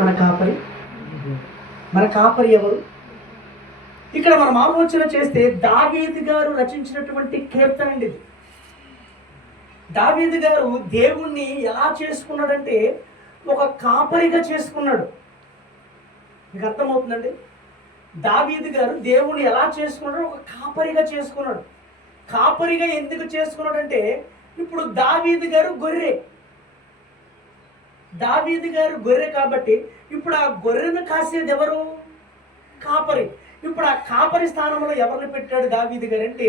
మన కాపరి మన కాపరి ఎవరు? ఇక్కడ మనం ఆలోచన చేస్తే దావీదు గారు రచించినటువంటి కీర్తన అండి ఇది. దావీదు గారు దేవుణ్ణి ఎలా చేసుకున్నాడంటే ఒక కాపరిగా చేసుకున్నాడు. మీకు అర్థమవుతుందండి? దావీదు గారు దేవుణ్ణి ఎలా చేసుకున్నాడు? ఒక కాపరిగా చేసుకున్నాడు. కాపరిగా ఎందుకు చేసుకున్నాడంటే, ఇప్పుడు దావీదు గారు గొర్రె కాబట్టి ఇప్పుడు ఆ గొర్రెను కాసేది ఎవరు? కాపరి. ఇప్పుడు ఆ కాపరి స్థానంలో ఎవరిని పెట్టాడు దావీదు గారు అంటే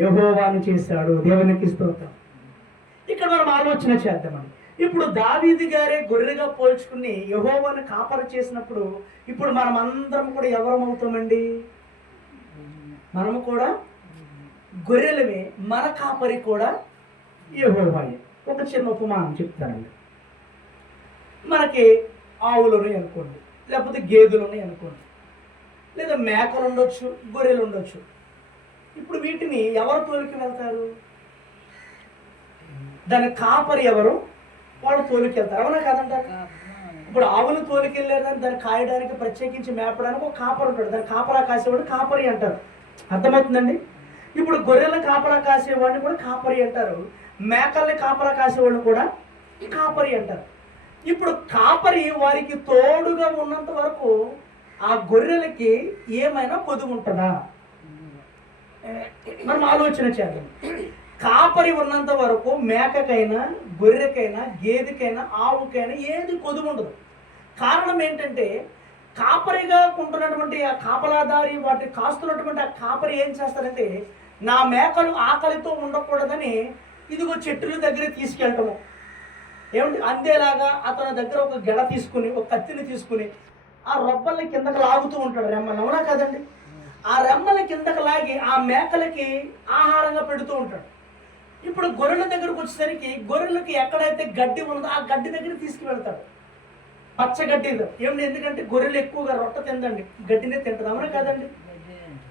యెహోవాను చేశాడు. దేవునికి స్తోత్రం. ఇక్కడ మనం ఆలోచన చేద్దామండి. ఇప్పుడు దావీదు గారే గొర్రెగా పోల్చుకుని యెహోవాను కాపరి చేసినప్పుడు ఇప్పుడు మనం అందరం కూడా ఎవరం అవుతామండి? మనము కూడా గొర్రెలమే. మన కాపరి కూడా యెహోవాయే. ఒక చిన్న ఉపమానం చెప్తానండి. మనకి ఆవులు ఉన్నాయి అనుకోండి, లేకపోతే గేదెలు ఉన్నాయి అనుకోండి, లేదా మేకలు ఉండొచ్చు, గొర్రెలు ఉండొచ్చు. ఇప్పుడు వీటిని ఎవరు తోలికి వెళ్తారు? దాని కాపరి ఎవరు? వాళ్ళు తోలికి వెళ్తారు. అవునా కాదంటారు? ఇప్పుడు ఆవులు తోలికెళ్ళారు, దాన్ని కాయడానికి ప్రత్యేకించి మేపడానికి ఒక కాపరి ఉంటాడు. దాన్ని కాపలా కాసేవాడు కాపరి అంటారు. అర్థమవుతుందండి? ఇప్పుడు గొర్రెల కాపలా కాసేవాడిని కూడా కాపరి అంటారు. మేకల్ని కాపలా కాసేవాడిని కూడా కాపరి అంటారు. ఇప్పుడు కాపరి వారికి తోడుగా ఉన్నంత వరకు ఆ గొర్రెలకి ఏమైనా పొదుగు ఉంటుందా? మనం ఆలోచన చేద్దాం. కాపరి ఉన్నంత వరకు మేకకైనా, గొర్రెకైనా, గేదెకైనా, ఆవుకైనా ఏది కొదువు ఉండదు. కారణం ఏంటంటే, కాపరిగా ఉంటున్నటువంటి ఆ కాపలాదారి వాటిని కాస్తున్నటువంటి ఆ కాపరి ఏం చేస్తారంటే, నా మేకలు ఆకలితో ఉండకూడదని ఇదిగో చెట్టుల దగ్గర తీసుకెళ్ళటము. ఏమంటే అందేలాగా అతని దగ్గర ఒక గెడ తీసుకుని, ఒక కత్తిని తీసుకుని ఆ రొప్పల్ని కిందకు లాగుతూ ఉంటాడు. రెమ్మలు, అవునా కదండి? ఆ రెమ్మల కిందకు లాగి ఆ మేకలకి ఆహారంగా పెడుతూ ఉంటాడు. ఇప్పుడు గొర్రెల దగ్గరకు వచ్చేసరికి గొర్రెలకి ఎక్కడైతే గడ్డి ఉన్నదో ఆ గడ్డి దగ్గర తీసుకువెళ్తాడు. పచ్చగడ్డి. ఏమిటి? ఎందుకంటే గొర్రెలు ఎక్కువగా రొట్ట తిందండి, గడ్డినే తింటది. అవునా కదండి?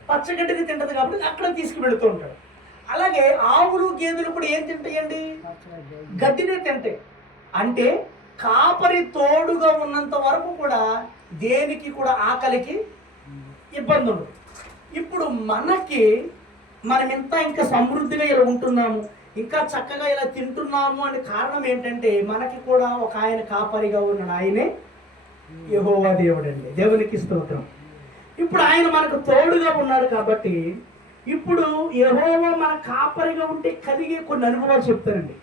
పచ్చగడ్డిని తింటది కాబట్టి అక్కడ తీసుకువెళుతూ ఉంటాడు. అలాగే ఆవులు, గేదెలు కూడా ఏం తింటాయండి? గడ్డినే తింటాయి. అంటే కాపరి తోడుగా ఉన్నంత వరకు కూడా దేనికి కూడా ఆకలికి ఇబ్బంది ఉండదు. ఇప్పుడు మనం ఇంకా సమృద్ధిగా ఇలా ఉంటున్నాము, ఇంకా చక్కగా ఇలా తింటున్నాము అనే కారణం ఏంటంటే, మనకి కూడా ఒక ఆయన కాపరిగా ఉన్నాడు. ఆయనే యెహోవా దేవుడు అండి. దేవునికి స్తోత్రం. ఇప్పుడు ఆయన మనకు తోడుగా ఉన్నాడు కాబట్టి ఇప్పుడు యెహోవా మన కాపరిగా ఉంటే కలిగే కొన్ని అనుభవాలు చెప్తానండి.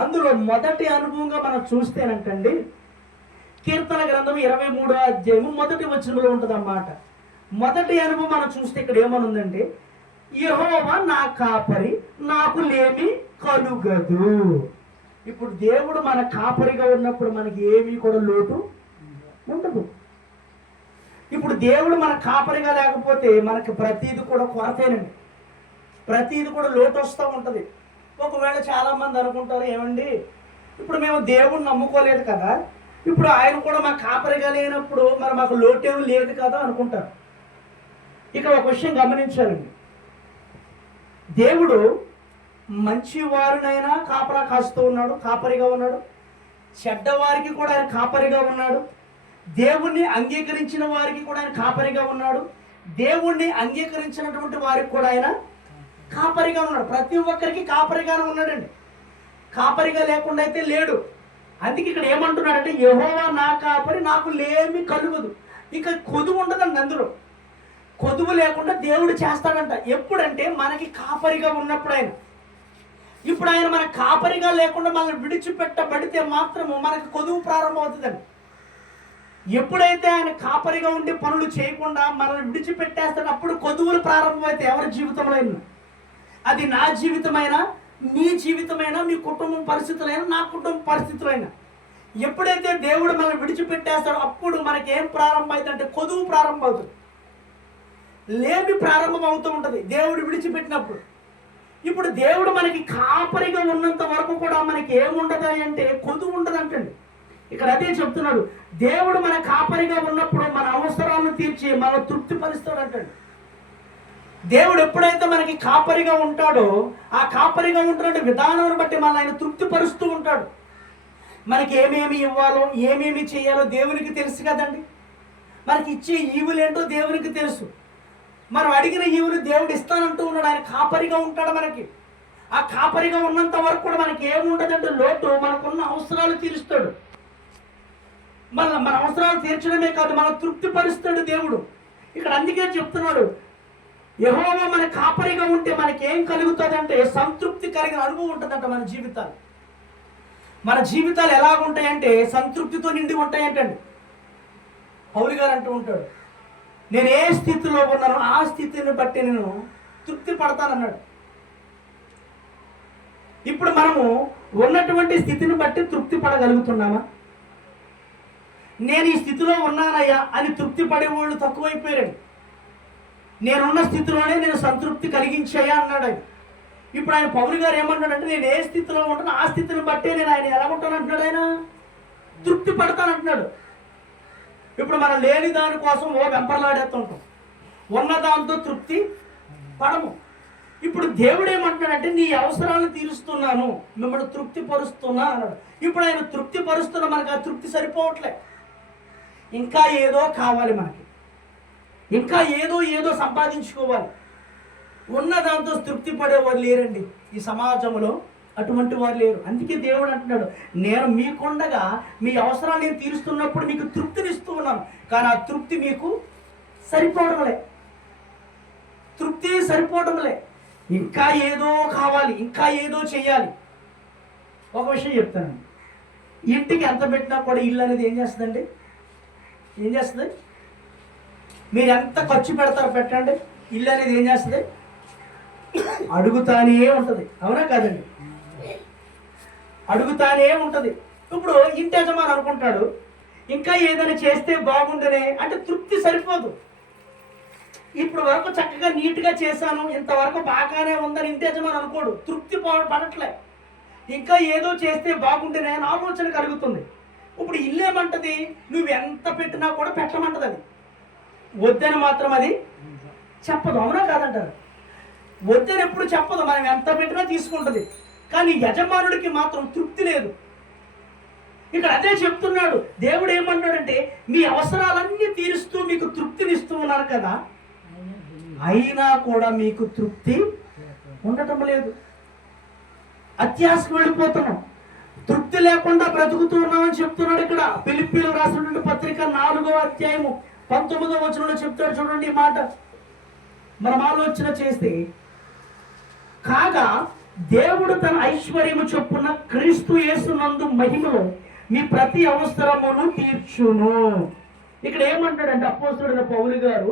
అందులో మొదటి అనుభవంగా మనం చూస్తేనంటండి, కీర్తన గ్రంథం 23వ అధ్యాయము మొదటి వచనంలో ఉంటుంది అన్నమాట. మొదటి అనుభవం మనం చూస్తే ఇక్కడ ఏమనుందంటే, యెహోవా నా కాపరి, నాకు లేమి కలుగదు. ఇప్పుడు దేవుడు మన కాపరిగా ఉన్నప్పుడు మనకి ఏమీ కూడా లోటు ఉండదు. ఇప్పుడు దేవుడు మన కాపరిగా లేకపోతే మనకి ప్రతీది కూడా కొరతేనండి, ప్రతీది కూడా లోటు వస్తూ ఉంటుంది. ఒకవేళ చాలామంది అనుకుంటారు, ఏమండి ఇప్పుడు మేము దేవుడిని నమ్ముకోలేదు కదా, ఇప్పుడు ఆయన కూడా మా కాపరిగా లేనప్పుడు మరి మాకు లోటేమీ లేదు కదా అనుకుంటారు. ఇక్కడ ఒక విషయం గమనించాలండి. దేవుడు మంచి వారినైనా కాపలా కాస్తూ ఉన్నాడు, కాపరిగా ఉన్నాడు. చెడ్డవారికి కూడా ఆయన కాపరిగా ఉన్నాడు. దేవుణ్ణి అంగీకరించిన వారికి కూడా ఆయన కాపరిగా ఉన్నాడు. దేవుణ్ణి అంగీకరించినటువంటి వారికి కూడా ఆయన కాపరిగా ఉన్నాడు. ప్రతి ఒక్కరికి కాపరిగానే ఉన్నాడండి. కాపరిగా లేకుండా అయితే లేడు. అందుకే ఇక్కడ ఏమంటున్నాడంటే, యెహోవా నా కాపరి, నాకు లేమి కలుగదు. ఇక కొదువు ఉండదండి. అందులో కొదువు లేకుండా దేవుడు చేస్తాడంట. ఎప్పుడంటే మనకి కాపరిగా ఉన్నప్పుడు ఆయన. ఇప్పుడు ఆయన మన కాపరిగా లేకుండా మనల్ని విడిచిపెట్టబడితే మాత్రము మనకి కొదువు ప్రారంభం అవుతుందండి. ఎప్పుడైతే ఆయన కాపరిగా ఉండి పనులు చేయకుండా మనల్ని విడిచిపెట్టేస్తాడు, అప్పుడు కొదువులు ప్రారంభమైతే ఎవరి జీవితంలో అయినా, అది నా జీవితమైనా, నీ జీవితమైనా, మీ కుటుంబం పరిస్థితులైనా, నా కుటుంబ పరిస్థితులైనా, ఎప్పుడైతే దేవుడు మనల్ని విడిచిపెట్టేస్తాడో అప్పుడు మనకి ఏం ప్రారంభం అవుతుందంటే కొదువు ప్రారంభం అవుతుంది, లేమి ప్రారంభం అవుతూ ఉంటుంది దేవుడు విడిచిపెట్టినప్పుడు. ఇప్పుడు దేవుడు మనకి కాపరిగా ఉన్నంత వరకు కూడా మనకి ఏముండదు అంటే కొదువు ఉండదంటండి. ఇక్కడ అదే చెప్తున్నాడు. దేవుడు మన కాపరిగా ఉన్నప్పుడు మన అవసరాలను తీర్చి మనం తృప్తిపరుస్తాడంటండి. దేవుడు ఎప్పుడైతే మనకి కాపరిగా ఉంటాడో ఆ కాపరిగా ఉంటున్న విధానాన్ని బట్టి మన ఆయన తృప్తిపరుస్తూ ఉంటాడు. మనకి ఏమేమి ఇవ్వాలో ఏమేమి చేయాలో దేవునికి తెలుసు కదండి. మనకి ఇచ్చే ఈవులేంటో దేవునికి తెలుసు. మనం అడిగిన ఈవులు దేవుడు ఇస్తానంటూ ఉన్నాడు. ఆయన కాపరిగా ఉంటాడు మనకి. ఆ కాపరిగా ఉన్నంత వరకు కూడా మనకి ఏముండదంటే లోటు. మనకున్న అవసరాలు తీరుస్తాడు. మన అవసరాలు తీర్చడమే కాదు, మన తృప్తి పరుస్తాడు దేవుడు. ఇక్కడ అందుకే చెప్తున్నాడు, యెహోవా మన కాపరిగా ఉంటే మనకి ఏం కలుగుతుంది అంటే సంతృప్తి కలిగిన అనుభవం ఉంటుందంట. మన జీవితాలు ఎలాగుంటాయంటే సంతృప్తితో నిండి ఉంటాయంటండి. పౌలు గారు అంటూ ఉంటాడు, నేను ఏ స్థితిలో ఉన్నానో ఆ స్థితిని బట్టి నేను తృప్తి పడతానన్నాడు. ఇప్పుడు మనము ఉన్నటువంటి స్థితిని బట్టి తృప్తి పడగలుగుతున్నామా? నేను ఈ స్థితిలో ఉన్నానయ్యా అని తృప్తి పడేవాళ్ళు తక్కువైపోయారు. నేనున్న స్థితిలోనే నేను సంతృప్తి కలిగించాయా అన్నాడు ఆయన. ఇప్పుడు ఆయన పౌలు గారు ఏమన్నాడంటే, నేను ఏ స్థితిలో ఉంటానో ఆ స్థితిని బట్టే నేను ఆయన ఎలా ఉంటాను అంటున్నాడు. ఆయన తృప్తి పడతానంటున్నాడు. ఇప్పుడు మనం లేని దానికోసం వెంపర్లాడేస్తుంటాం, ఉన్న దాంతో తృప్తి పడము. ఇప్పుడు దేవుడు ఏమంటున్నాడంటే, నీ అవసరాలను తీరుస్తున్నాను, మిమ్మల్ని తృప్తి పరుస్తున్నా అన్నాడు. ఇప్పుడు ఆయన తృప్తి పరుస్తున్నా, మనకు ఆ తృప్తి సరిపోవట్లే. ఇంకా ఏదో కావాలి మనకి, ఇంకా ఏదో సంపాదించుకోవాలి. ఉన్న దాంతో తృప్తి పడేవారు లేరండి ఈ సమాజంలో. అటువంటి వారు లేరు. అందుకే దేవుడు అంటున్నాడు, నేను మీకుండగా మీ అవసరాలు నేను తీరుస్తున్నప్పుడు మీకు తృప్తిని ఇస్తూ ఉన్నాను. కానీ ఆ తృప్తి మీకు సరిపోవడంలే, తృప్తి సరిపోవడంలే. ఇంకా ఏదో కావాలి, ఇంకా ఏదో చేయాలి. ఒక విషయం చెప్తాను, ఇంటికి ఎంత పెట్టినా కూడా ఇల్లు అనేది ఏం చేస్తుందండి? ఏం చేస్తుంది? మీరు ఎంత ఖర్చు పెడతారో పెట్టండి, ఇల్లు అనేది ఏం చేస్తుంది? అడుగుతానే ఉంటుంది. అవునా కాదండి? అడుగుతానే ఉంటుంది. ఇప్పుడు ఇంటి యజమాని అనుకుంటాడు, ఇంకా ఏదైనా చేస్తే బాగుండనే, అంటే తృప్తి సరిపోదు. ఇప్పుడు వరకు చక్కగా నీట్గా చేశాను, ఇంతవరకు బాగానే ఉందని ఇంటి యజమాని అనుకోడు, తృప్తి పడట్లే. ఇంకా ఏదో చేస్తే బాగుంటేనే అని ఆలోచన కలుగుతుంది. ఇప్పుడు ఇల్లు ఏమంటది? నువ్వు ఎంత పెట్టినా కూడా పెట్టమంటది. అది వద్దని మాత్రం అది చెప్పదు. అవునా కాదంటారు? వద్దని ఎప్పుడు చెప్పదు, మనం ఎంత పెట్టినా తీసుకుంటుంది. కానీ యజమానుడికి మాత్రం తృప్తి లేదు. ఇక్కడ అదే చెప్తున్నాడు దేవుడు. ఏమన్నాడంటే, మీ అవసరాలన్నీ తీరుస్తూ మీకు తృప్తినిస్తూ ఉన్నారు కదా, అయినా కూడా మీకు తృప్తి ఉండటం లేదు. అత్యాశకు వెళ్ళిపోతున్నాం, తృప్తి లేకుండా బ్రతుకుతూ ఉన్నామని చెప్తున్నాడు. ఇక్కడ ఫిలిప్పీయులకు రాసినటువంటి పత్రిక 4వ అధ్యాయము 19వ వచనంలో చెప్తాడు. చూడండి ఈ మాట, మనం ఆలోచన చేస్తే, కాగా దేవుడు తన ఐశ్వర్యము చొప్పున క్రీస్తు యేసునందు మహిమలో మీ ప్రతి అవసరమును తీర్చును. ఇక్కడ ఏమంటాడంటే అపోస్తలుడైన పౌలు గారు,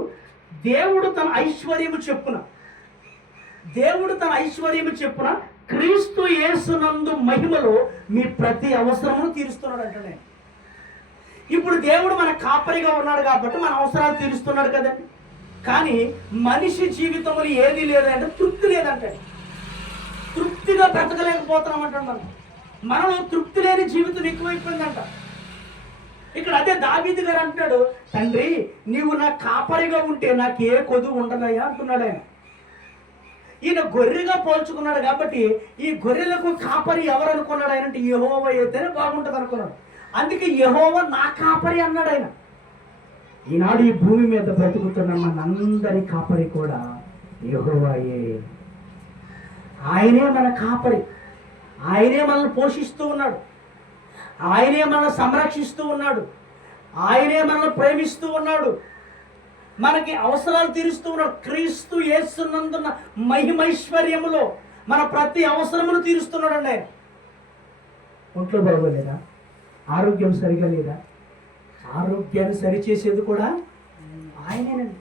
దేవుడు తన ఐశ్వర్యము చొప్పున క్రీస్తు యేసునందు మహిమలో మీ ప్రతి అవసరమును తీరుస్తున్నాడు అంటాడు. ఇప్పుడు దేవుడు మన కాపరిగా ఉన్నాడు కాబట్టి మన అవసరాలు తీరుస్తున్నాడు కదండి. కానీ మనిషి జీవితంలో ఏది లేదంటే తృప్తి లేదంటాడు. తృప్తిగా బ్రతకలేకపోతున్నాం అంటాడు. మనలో తృప్తి లేని జీవితం ఎక్కువైపోయిందంట. ఇక్కడ అదే దావీదు గారు అంటాడు, తండ్రి నీవు నా కాపరిగా ఉంటే నాకు ఏ కొదువు ఉండదయ్యా అంటున్నాడు ఆయన. ఈయన గొర్రెగా పోల్చుకున్నాడు కాబట్టి ఈ గొర్రెలకు కాపరి ఎవరు అనుకున్నాడు ఆయన అంటే, యెహోవా అయితేనే బాగుంటుంది అనుకున్నాడు. అందుకే యెహోవా నా కాపరి అన్నాడు ఆయన. ఈనాడు ఈ భూమి మీద బ్రతుకుతున్న మనందరి కాపరి కూడా యెహోవాయే. ఆయనే మన కాపరి, ఆయనే మనల్ని పోషిస్తూ ఉన్నాడు, ఆయనే మనల్ని సంరక్షిస్తూ ఉన్నాడు, ఆయనే మనల్ని ప్రేమిస్తూ ఉన్నాడు, మనకి అవసరాలు తీరుస్తూ ఉన్నాడు. క్రీస్తు యేసునందున్న మహిమైశ్వర్యములో మన ప్రతి అవసరమును తీరుస్తున్నాడు అండి ఆయన. ఒంట్లో బాగోలేదా? ఆరోగ్యం సరిగా లేదా? ఆరోగ్యాన్ని సరిచేసేది కూడా ఆయనేనండి.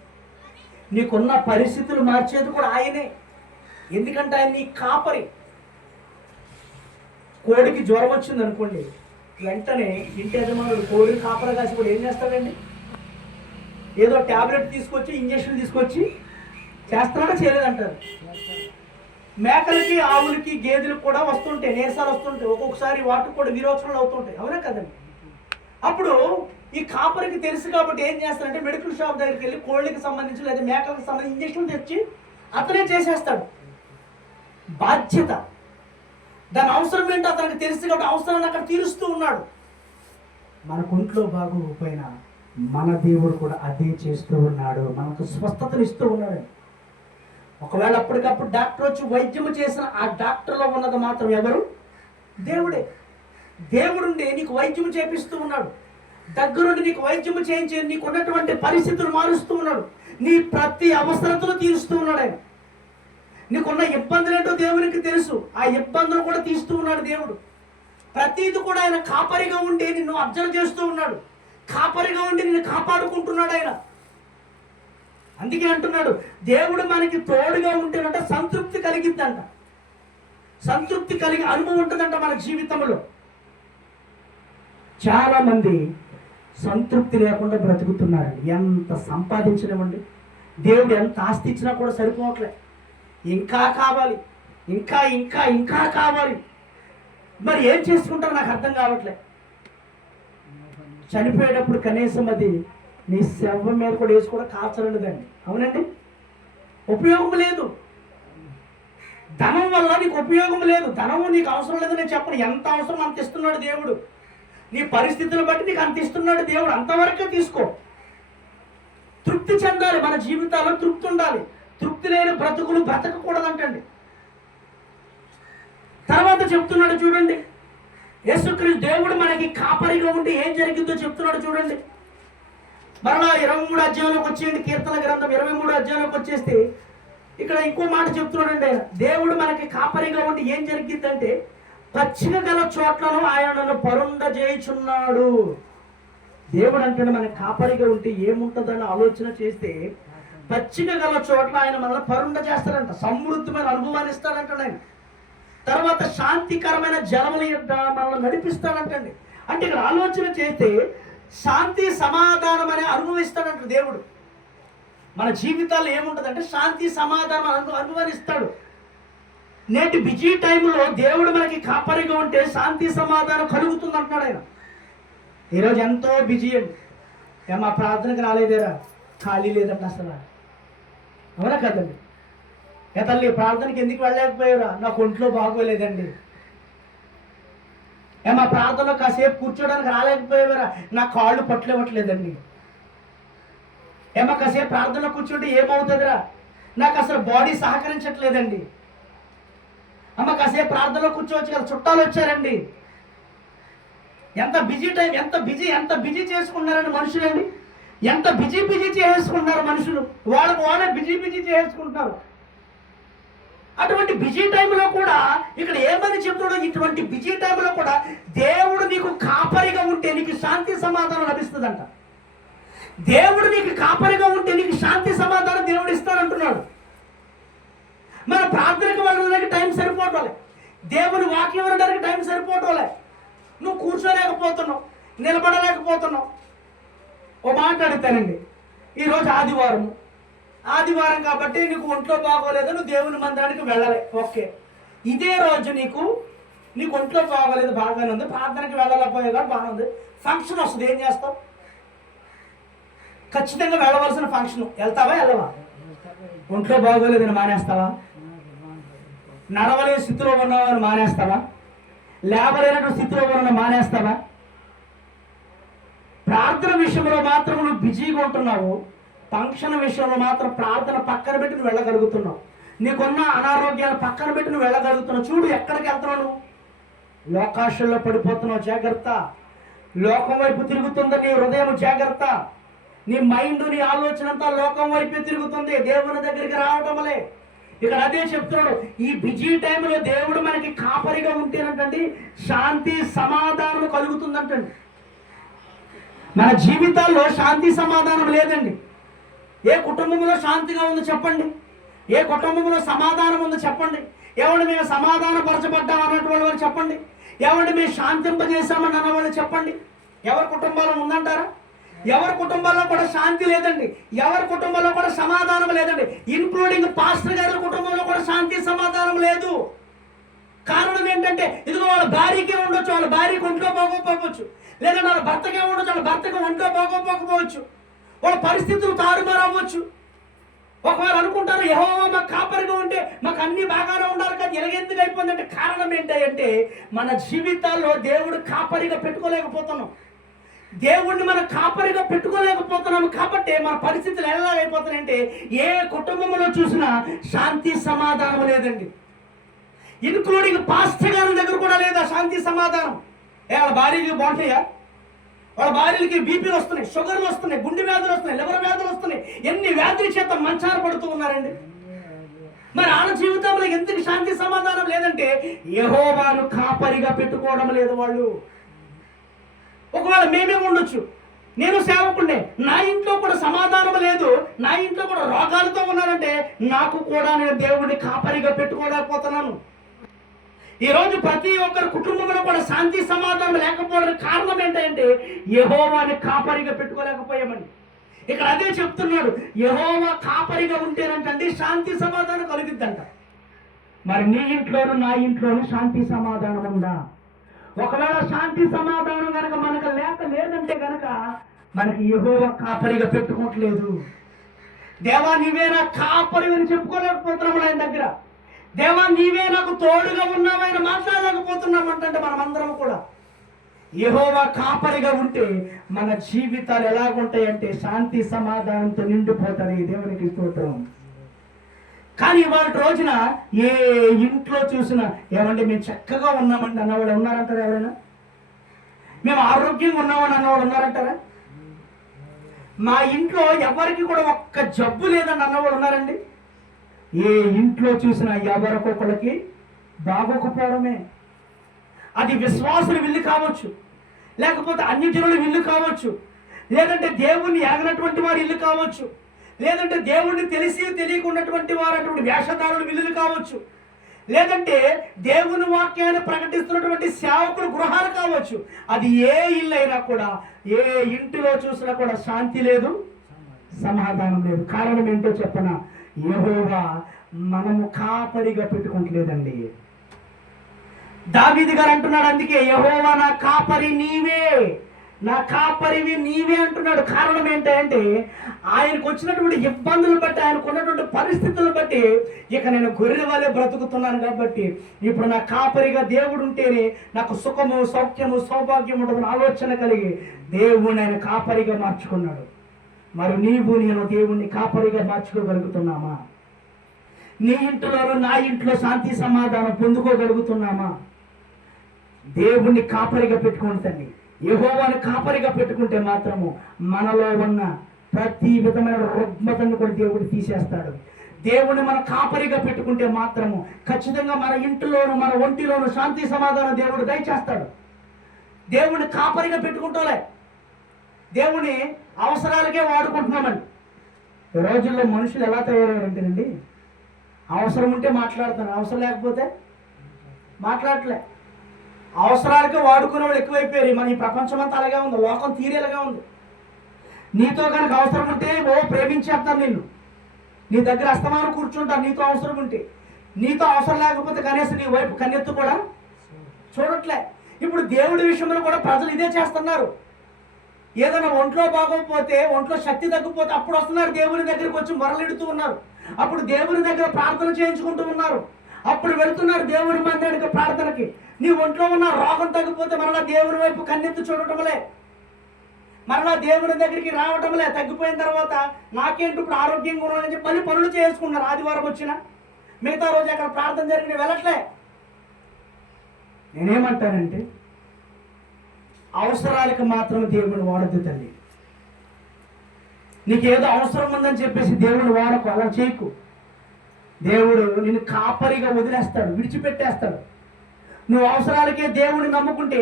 నీకున్న పరిస్థితులు మార్చేది కూడా ఆయనే. ఎందుకంటే ఆయన నీ కాపరి. కోడికి జ్వరం వచ్చింది అనుకోండి, వెంటనే ఇంటి యజమానులు కోడి కాపర కాసి కూడా ఏం చేస్తాడండి? ఏదో ట్యాబ్లెట్ తీసుకొచ్చి ఇంజక్షన్ తీసుకొచ్చి చేస్తున్నాడా చేయలేదంటారు. మేకలకి ఆవులకి గేదెలకు కూడా వస్తుంటాయి, నీరసాలు వస్తుంటాయి, ఒక్కొక్కసారి వాటికి కూడా విరోచనలు అవుతుంటాయి. అవునా కదండి? అప్పుడు ఈ కాపరికి తెలుసు కాబట్టి ఏం చేస్తారంటే మెడికల్ షాప్ దగ్గరికి వెళ్ళి కోళ్ళకి సంబంధించి లేదా మేకలకు సంబంధించి ఇంజక్షన్లు తెచ్చి అతనే చేసేస్తాడు. బాధ్యత. దాని అవసరం ఏంటో అతనికి తెలుసు కాబట్టి అవసరాన్ని అక్కడ తీరుస్తూ ఉన్నాడు. మన ఒంట్లో బాగోకపోయినా మన దేవుడు కూడా అదే చేస్తూ ఉన్నాడు, మనకు స్వస్థతను ఇస్తూ ఉన్నాడు. ఒకవేళ అప్పటికప్పుడు డాక్టర్ వచ్చి వైద్యం చేసిన ఆ డాక్టర్లో ఉన్నది మాత్రం ఎవరు? దేవుడే. దేవుడుండి నీకు వైద్యం చేపిస్తూ ఉన్నాడు, దగ్గరుండి నీకు వైద్యం చేయించి నీకు ఉన్నటువంటి పరిస్థితులు మారుస్తూ ఉన్నాడు, నీ ప్రతి అవసరతను తీరుస్తూ ఉన్నాడు ఆయన. నీకున్న ఇబ్బందులు ఏంటో దేవునికి తెలుసు, ఆ ఇబ్బందులు కూడా తీస్తూ ఉన్నాడు దేవుడు. ప్రతిది కూడా ఆయన కాపరిగా ఉండి నిన్ను అబ్జర్వ్ చేస్తూ ఉన్నాడు, కాపరిగా ఉండి నిన్ను కాపాడుకుంటున్నాడు ఆయన. అందుకే అంటున్నాడు, దేవుడు మనకి తోడుగా ఉంటేనంట సంతృప్తి కలిగిద్దంట, సంతృప్తి కలిగి అనుభవం ఉంటుందంట మన జీవితంలో. చాలా మంది సంతృప్తి లేకుండా బ్రతుకుతున్నారు. ఎంత సంపాదించనివ్వండి, దేవుడు ఎంత ఆస్తి ఇచ్చినా కూడా సరిపోవట్లే, ఇంకా కావాలి, ఇంకా ఇంకా ఇంకా కావాలి. మరి ఏం చేసుకుంటారో నాకు అర్థం కావట్లే. చనిపోయేటప్పుడు కనీసం అది నీ శవం మీద కూడా వేసి కూడా కాల్చలేదండి, అవునండి? ఉపయోగం లేదు. ధనం వల్ల నీకు ఉపయోగం లేదు, ధనము నీకు అవసరం లేదని నేను చెప్పను. ఎంత అవసరం అంత ఇస్తున్నాడు దేవుడు, నీ పరిస్థితులను బట్టి నీకు అంత ఇస్తున్నాడు దేవుడు, అంతవరకే తీసుకో. తృప్తి చెందాలి, మన జీవితాల్లో తృప్తి ఉండాలి. తృప్తి లేని బ్రతుకులు బ్రతకకూడదంటండి. తర్వాత చెప్తున్నాడు చూడండి, యేసుక్రీస్తు దేవుడు మనకి కాపరిగా ఉండి ఏం జరిగిందో చెప్తున్నాడు చూడండి. మరలా 23 అధ్యాయంలోకి వచ్చేయండి, కీర్తన గ్రంథం 23 అధ్యాయంలోకి వచ్చేస్తే ఇక్కడ ఇంకో మాట చెప్తున్నాడండి ఆయన. దేవుడు మనకి కాపరిగా ఉండి ఏం జరిగిద్దంటే, పచ్చిక గల చోట్లను ఆయనను పరుండజేయుచున్నాడు. దేవుడు అంటే మనకి కాపరిగా ఉంటే ఏముంటుందని ఆలోచన చేస్తే, పచ్చిక గల చోట్ల ఆయన మనల్ని పరుండ చేస్తాడంట, సమృద్ధిమైన అనుభవాన్ని ఇస్తాడంట ఆయన. తర్వాత శాంతికరమైన జలముల యొక్క మనల్ని నడిపిస్తాడంటండి. అంటే ఇక్కడ ఆలోచన చేస్తే శాంతి సమాధానం అనే అనుభవిస్తాడంట దేవుడు. మన జీవితాల్లో ఏముంటుందంటే శాంతి సమాధానం అనుభవాన్ని ఇస్తాడు. నేటి బిజీ టైంలో దేవుడు మనకి కాపరిగా ఉంటే శాంతి సమాధానం కలుగుతుంది అంటున్నాడు ఆయన. ఈరోజు ఎంతో బిజీ అండి, మా ప్రార్థనకు రాలేదేరా, ఖాళీ లేదంట అసలు, అవునా కదండి? తల్లి ప్రార్థనకి ఎందుకు వెళ్ళలేకపోయారా, నాకు ఒంట్లో బాగోలేదండి. మా ప్రార్థనలో కాసేపు కూర్చోడానికి రాలేకపోయారా, నా కాళ్ళు పట్టలేవట్లేదండి. కాసేపు ప్రార్థనలో కూర్చుంటే ఏమవుతుందిరా, నాకు అసలు బాడీ సహకరించట్లేదండి. కాసేపు ప్రార్థనలో కూర్చోవచ్చు కదా, చుట్టాలు వచ్చారండి. ఎంత బిజీ టైం, ఎంత బిజీ చేసుకున్నారండి మనుషులండి, ఎంత బిజీ చేసుకుంటున్నారు మనుషులు, వాళ్ళే బిజీ చేసుకుంటున్నారు. అటువంటి బిజీ టైంలో కూడా ఇక్కడ ఏమని చెప్తాడో, ఇటువంటి బిజీ టైంలో కూడా దేవుడు నీకు కాపరిగా ఉంటే నీకు శాంతి సమాధానం లభిస్తుందంట. దేవుడు నీకు కాపరిగా ఉంటే నీకు శాంతి సమాధానం దేవుడు ఇస్తానంటున్నాడు. మన ప్రార్థనకు వెళ్ళడానికి టైం సరిపోవట్లే, దేవుని వాక్యం వినడానికి టైం సరిపోవట్లే, నువ్వు కూర్చోలేకపోతున్నావు, నిలబడలేకపోతున్నావు. ఓ మాట అడుగుతానండి, ఈరోజు ఆదివారం కాబట్టి నీకు ఒంట్లో బాగోలేదు, నువ్వు దేవుని మందిరానికి వెళ్ళలే, ఓకే. ఇదే రోజు నీకు ఒంట్లో బాగోలేదు, బాగానే ఉంది, ప్రార్థనకి వెళ్ళలేకపోయే కాబట్టి బాగానే ఉంది, ఫంక్షన్ వస్తుంది, ఏం చేస్తావు? ఖచ్చితంగా వెళ్ళవలసిన ఫంక్షన్ వెళ్తావా వెళ్ళవా? ఒంట్లో బాగోలేదని మానేస్తావా? నడవలే స్థితిలో ఉన్నావని మానేస్తావా? లేవలేనటువంటి స్థితిలో ఉన్న మానేస్తావా? ప్రార్థన విషయంలో మాత్రం నువ్వు బిజీగా ఉంటున్నావు, ఫంక్షన్ విషయంలో మాత్రం ప్రార్థన పక్కన పెట్టి నువ్వు వెళ్ళగలుగుతున్నావు. నీకున్న అనారోగ్యాలు పక్కన పెట్టి నువ్వు వెళ్ళగలుగుతున్నావు. చూడు ఎక్కడికి వెళ్తున్నావు నువ్వు, లోకాశల్లో పడిపోతున్నావు, జాగ్రత్త. లోకం వైపు తిరుగుతుంది నీ హృదయం, జాగ్రత్త. నీ మైండ్, నీ ఆలోచన అంతా లోకం వైపే తిరుగుతుంది, దేవుని దగ్గరికి రావటంలే. ఇక్కడ అదే చెప్తున్నాడు, ఈ బిజీ టైంలో దేవుడు మనకి కాపరిగా ఉంటేనంటండి శాంతి సమాధానం కలుగుతుందంటండి. మన జీవితాల్లో శాంతి సమాధానం లేదండి. ఏ కుటుంబంలో శాంతిగా ఉందో చెప్పండి, ఏ కుటుంబంలో సమాధానం ఉందో చెప్పండి. ఎవరు మేము సమాధానపరచబడ్డాం అన్నటువంటి వాళ్ళు చెప్పండి, ఎవరు మేము శాంతింపజేశామని అన్నవాళ్ళు చెప్పండి. ఎవరి కుటుంబాల్లో ఉందంటారా? ఎవరి కుటుంబాల్లో కూడా శాంతి లేదండి, ఎవరి కుటుంబంలో కూడా సమాధానం లేదండి, ఇన్క్లూడింగ్ పాస్టర్ గారి కుటుంబంలో కూడా శాంతి సమాధానం లేదు. కారణం ఏంటంటే, ఇదిగో వాళ్ళ భార్యకే ఉండొచ్చు, వాళ్ళ భార్యకి ఒంట్లో బాగోకపోవచ్చు, లేదా వాళ్ళ భర్తకే ఉండొచ్చు, వాళ్ళ భర్తకి ఒంట్లో బాగోకపోవచ్చు, వాళ్ళ పరిస్థితులు తారుమారు అవ్వచ్చు. ఒకవేళ అనుకుంటారు యెహోవా మాకు కాపరిగా ఉంటే మాకు అన్ని బాగానే ఉండాలి కదా, ఎలాగెందుకు అయిపోయిందంటే కారణం ఏంటంటే మన జీవితాల్లో దేవుడు కాపరిగా పెట్టుకోలేకపోతున్నాం. దేవుణ్ణి మనం కాపరిగా పెట్టుకోలేకపోతున్నాము కాబట్టి మన పరిస్థితులు ఎలా అయిపోతున్నాయంటే ఏ కుటుంబంలో చూసినా శాంతి సమాధానం లేదండి. ఇన్క్లూడింగ్ పాస్టర్ గారి దగ్గర కూడా లేదా శాంతి సమాధానం. వాళ్ళ భార్యకి బాగుంటాయా? వాళ్ళ భార్యలకి బీపీలు వస్తున్నాయి, షుగర్లు వస్తున్నాయి, గుండె వ్యాధులు వస్తున్నాయి, లివర్ వ్యాధులు వస్తున్నాయి, ఎన్ని వ్యాధుల చేత మంచాన పడుతూ ఉన్నారండి. మరి వాళ్ళ జీవితంలో ఎందుకు శాంతి సమాధానం లేదంటే యెహోవాను కాపరిగా పెట్టుకోవడం లేదు వాళ్ళు. ఒకవేళ మేమే ఉండొచ్చు, నేను సేవకుండే, నా ఇంట్లో కూడా సమాధానం లేదు, నా ఇంట్లో కూడా రోగాలతో ఉన్నానంటే నాకు కూడా నేను దేవుడిని కాపరిగా పెట్టుకోలేకపోతున్నాను. ఈరోజు ప్రతి ఒక్కరి కుటుంబంలో కూడా శాంతి సమాధానం లేకపోవడానికి కారణం ఏంటంటే యెహోవాని కాపరిగా పెట్టుకోలేకపోయామని. ఇక్కడ అదే చెప్తున్నాడు, యెహోవా కాపరిగా ఉంటేనంటండి శాంతి సమాధానం కలుగుద్దంట. మరి నీ ఇంట్లోను నా ఇంట్లోను శాంతి సమాధానం ఉందా? ఒకవేళ శాంతి సమాధానం కనుక మనకు లేదంటే కనుక మనకి యెహోవా కాపరిగా పెట్టుకోవట్లేదు. దేవా నీవే నా కాపరి అని చెప్పుకోలేకపోతున్నాము ఆయన దగ్గర. దేవా నీవే నాకు తోడుగా ఉన్నావని మాట్లాడలేకపోతున్నామంటే మనమందరం కూడా యెహోవా కాపరిగా ఉంటే మన జీవితాలు ఎలాగుంటాయంటే శాంతి సమాధానంతో నిండిపోతాయి. దేవునికి స్తోత్రం. కానీ ఇవాళ రోజున ఏ ఇంట్లో చూసినా ఏమంటే మేము చక్కగా ఉన్నామండి అన్నవాళ్ళు ఉన్నారంటారా? ఎవరైనా మేము ఆరోగ్యంగా ఉన్నామని అన్నవాళ్ళు ఉన్నారంటారా? మా ఇంట్లో ఎవరికి కూడా ఒక్క జబ్బు లేదని అన్నవాళ్ళు ఉన్నారండి? ఏ ఇంట్లో చూసినా ఎవరికొకరికి బాగోకపోవడమే. అది విశ్వాసుల విల్లు కావచ్చు, లేకపోతే అన్య జనుల ఇల్లు కావచ్చు, లేదంటే దేవుణ్ణి ఎరగనటువంటి వారి ఇల్లు కావచ్చు, లేదంటే దేవుణ్ణి తెలిసి తెలియకున్నటువంటి వారు అటువంటి వేషధారుల ఇల్లులు కావచ్చు, లేదంటే దేవుని వాక్యాన్ని ప్రకటిస్తున్నటువంటి సేవకుల గృహాలు కావచ్చు. అది ఏ ఇల్లు అయినా కూడా ఏ ఇంటిలో చూసినా కూడా శాంతి లేదు, సమాధానం లేదు. కారణం ఏంటో చెప్పనా? యెహోవా మనము కాపరిగా పెట్టుకోవట్లేదండి. దావీదు గారు అంటున్నాడు, అందుకే యెహోవా నా కాపరి నీవే, నా కాపరివి నీవే అంటున్నాడు. కారణం ఏంటంటే ఆయనకు వచ్చినటువంటి ఇబ్బందులు బట్టి, ఆయనకు ఉన్నటువంటి పరిస్థితులను బట్టి ఇక నేను గొర్రెల వలె బ్రతుకుతున్నాను కాబట్టి ఇప్పుడు నా కాపరిగా దేవుడు ఉంటేనే నాకు సుఖము, సౌఖ్యము, సౌభాగ్యం ఉంటుందని ఆలోచన కలిగి దేవుడిని ఆయన కాపరిగా మార్చుకున్నాడు. మరి నీవు నేను దేవుణ్ణి కాపరిగా మార్చుకోగలుగుతున్నామా? నీ ఇంట్లో నా ఇంట్లో శాంతి సమాధానం పొందుకోగలుగుతున్నామా? దేవుణ్ణి కాపరిగా పెట్టుకుంటుంది. యెహోవాను కాపరిగా పెట్టుకుంటే మాత్రము మనలో ఉన్న ప్రతి విధమైన రుగ్మతను కూడా దేవుడు తీసేస్తాడు. దేవుని మన కాపరిగా పెట్టుకుంటే మాత్రము ఖచ్చితంగా మన ఇంటిలోను మన ఒంటిలోను శాంతి సమాధానం దేవుడు దయచేస్తాడు. దేవుని కాపరిగా పెట్టుకుంటాలే, దేవుని అవసరాలకే వాడుకుంటున్నామండి. ఈ రోజుల్లో మనుషులు ఎలా తయారయ్యారంటేనండి, అవసరం ఉంటే మాట్లాడతాను, అవసరం లేకపోతే మాట్లాడలే. అవసరాలకే వాడుకునే వాళ్ళు ఎక్కువైపోయారు. మన ఈ ప్రపంచం అంతా అలాగే ఉంది, లోకం తీరేలాగా ఉంది. నీతో కనుక అవసరం ఉంటే ప్రేమించేస్తాను నిన్ను, నీ దగ్గర అస్తమానం కూర్చుంటాను నీతో అవసరం ఉంటే. నీతో అవసరం లేకపోతే కనీసం నీ వైపు కన్నెత్తు కూడా చూడట్లే. ఇప్పుడు దేవుడి విషయంలో కూడా ప్రజలు ఇదే చేస్తున్నారు. ఏదైనా ఒంట్లో బాగోకపోతే, ఒంట్లో శక్తి తగ్గిపోతే అప్పుడు వస్తున్నారు దేవుని దగ్గరికి వచ్చి మొరలెడుతూ ఉన్నారు. అప్పుడు దేవుని దగ్గర ప్రార్థన చేయించుకుంటూ ఉన్నారు. అప్పుడు వెళ్తున్నారు దేవుని మందిరానికి ప్రార్థనకి. నీ ఒంట్లో ఉన్న రోగం తగ్గిపోతే మరలా దేవుని వైపు కన్నెత్తి చూడటంలే, మరలా దేవుని దగ్గరికి రావటంలే. తగ్గిపోయిన తర్వాత నాకేంటి ఇప్పుడు ఆరోగ్యంగా ఉన్నానని చెప్పి మళ్ళీ పనులు చేసుకున్నారు. ఆదివారం వచ్చిన మిగతా రోజు అక్కడ ప్రార్థన జరిగిన వెళ్ళట్లే. నేనేమంటానంటే అవసరాలకు మాత్రం దేవుని వాడద్దు తల్లి. నీకేదో అవసరం ఉందని చెప్పేసి దేవుని వాడకు, అలా చేయకు. దేవుడు నిన్ను కాపరిగా వదిలేస్తాడు, విడిచిపెట్టేస్తాడు. నువ్వు అవసరాలకే దేవుడిని నమ్ముకుంటే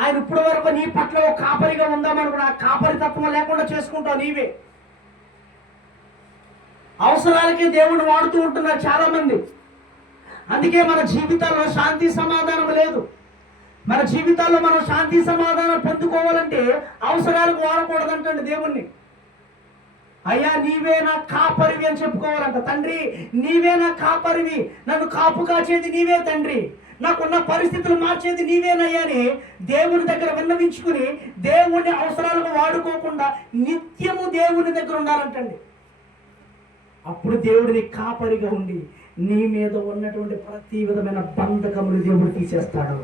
ఆయన ఇప్పటి వరకు నీ పట్ల కాపరిగా ఉందామనుకున్నా ఆ కాపరి తత్వం లేకుండా చేసుకుంటావు నీవే. అవసరాలకే దేవుడిని వాడుతూ ఉంటున్నారు చాలా మంది. అందుకే మన జీవితాల్లో శాంతి సమాధానం లేదు. మన జీవితాల్లో మనం శాంతి సమాధానం పొందుకోవాలంటే అవసరాలకు వాడకూడదంటండి దేవుణ్ణి. అయ్యా నీవే నా కాపరివి అని చెప్పుకోవాలంట. తండ్రి నీవే నా కాపరివి, నన్ను కాపు కాచేది నీవే తండ్రి, నాకున్న పరిస్థితులు మార్చేది నీవేనయ్యా అని దేవుని దగ్గర విన్నవించుకుని దేవుని అవసరాలకు వాడుకోకుండా నిత్యము దేవుని దగ్గర ఉండాలంటండి. అప్పుడు దేవుడిని కాపరిగా ఉండి నీ మీద ఉన్నటువంటి ప్రతి విధమైన బంధకములు దేవుడు తీసేస్తాడు.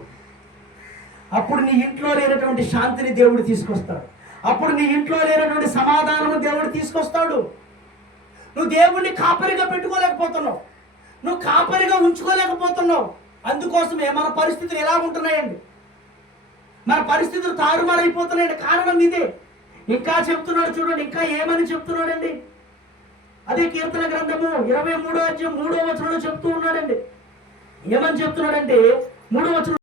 అప్పుడు నీ ఇంట్లో లేనటువంటి శాంతిని దేవుడు తీసుకొస్తాడు. అప్పుడు నీ ఇంట్లో లేనటువంటి సమాధానము దేవుడు తీసుకొస్తాడు. నువ్వు దేవుడిని కాపరిగా పెట్టుకోలేకపోతున్నావు, నువ్వు కాపరిగా ఉంచుకోలేకపోతున్నావు. అందుకోసమే మన పరిస్థితులు ఎలా ఉంటున్నాయండి, మన పరిస్థితులు తారుమారైపోతున్నాయండి. కారణం ఇదే. ఇంకా చెప్తున్నాడు చూడండి, ఇంకా ఏమని చెప్తున్నాడండి. అదే కీర్తన గ్రంథము 23వ అధ్యాయం 3వ వచనంలో చెప్తూ ఉన్నాడండి. ఏమని చెప్తున్నాడంటే 3వ వచనం